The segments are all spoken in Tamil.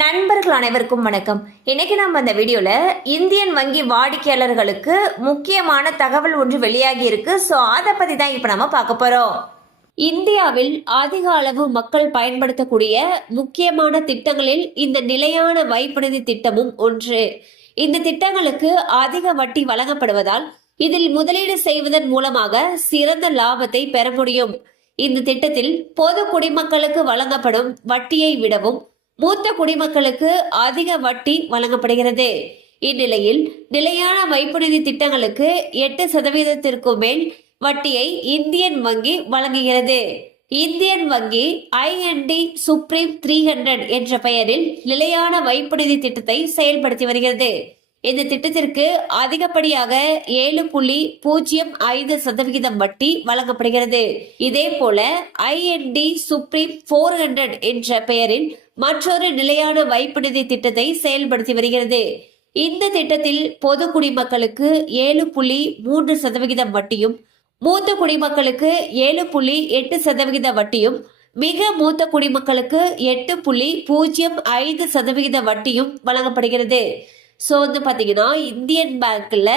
நண்பர்கள் அனைவருக்கும் வணக்கம். இன்னைக்கு நம்ம இந்த வீடியோல இந்தியன் வங்கி வாடிக்கையாளர்களுக்கு முக்கியமான தகவல் ஒன்று வெளியாகி இருக்கு. ஸோ அதை பத்தி தான் இப்ப நம்ம பார்க்க போறோம். இந்தியாவில் அதிக அளவு மக்கள் பயன்படுத்தக்கூடிய முக்கியமான திட்டங்களில் இந்த நிலையான வைப்பு நிதி திட்டமும் ஒன்று. இந்த திட்டங்களுக்கு அதிக வட்டி வழங்கப்படுவதால் இதில் முதலீடு செய்வதன் மூலமாக சிறந்த லாபத்தை பெற முடியும். இந்த திட்டத்தில் பொது குடிமக்களுக்கு வழங்கப்படும் வட்டியை விடவும் மூத்த குடிமக்களுக்கு அதிக வட்டி வழங்கப்படுகிறது. இந்நிலையில் நிலையான வைப்பு நிதி திட்டங்களுக்கு 8% மேல் வட்டியை இந்தியன் வங்கி வழங்குகிறது. இந்தியன் வங்கி IND சுப்ரீம் 300 என்ற பெயரில் நிலையான வைப்பு நிதி திட்டத்தை செயல்படுத்தி வருகிறது. இந்த திட்டத்திற்கு அதிகப்படியாக 7.05% வட்டி வழங்கப்படுகிறது. இதே போல IND சுப்ரீம் 400 என்ற பெயரில் மற்றொரு நிலையான வைப்பு நிதி திட்டத்தை செயல்படுத்தி வருகிறது. இந்த திட்டத்தில் பொது குடிமக்களுக்கு 7.3% வட்டியும், மூத்த குடிமக்களுக்கு 7.8% வட்டியும், மிக மூத்த குடிமக்களுக்கு 8.05% வட்டியும் வழங்கப்படுகிறது. ஸோ பாத்தீங்கன்னா இந்தியன் பேங்க்ல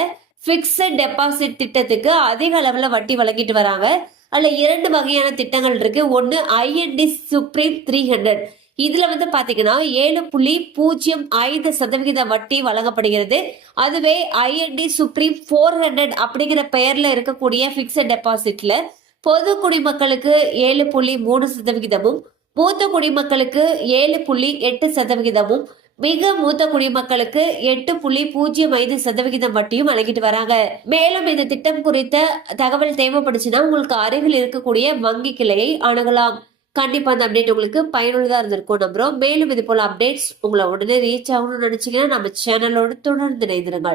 பிக்ஸட் டெபாசிட் திட்டத்துக்கு அதிக அளவுல வட்டி வழங்கிட்டு வராங்க. அதுல 2 வகையான திட்டங்கள் இருக்கு. ஒன்னு IND சுப்ரீம் 300. இதுல பாத்தீங்கன்னா 7.05% வட்டி வழங்கப்படுகிறது. அதுவே IND சுப்ரீம் 400 அப்படிங்கிற பெயர்ல இருக்கக்கூடிய பிக்ஸட் டெபாசிட்ல பொது குடிமக்களுக்கு 7.3%, மூத்த குடிமக்களுக்கு 7.8%, மிக மூத்த குடிமக்களுக்கு 8.05% வட்டியும் வழங்கிட்டு வராங்க. மேலும் இந்த திட்டம் குறித்த தகவல் தேவைப்படுச்சுன்னா உங்களுக்கு அருகில் இருக்கக்கூடிய வங்கி கிளையை அணுகலாம். கண்டிப்பா அந்த அப்டேட் உங்களுக்கு பயனுள்ளதா இருந்திருக்கும் நம்புறோம். மேலும் இது போல அப்டேட்ஸ் உங்களை உடனே ரீச் ஆகணும்னு நினைச்சீங்கன்னா நம்ம சேனலோட தொடர்ந்து இணைந்திருங்கள்.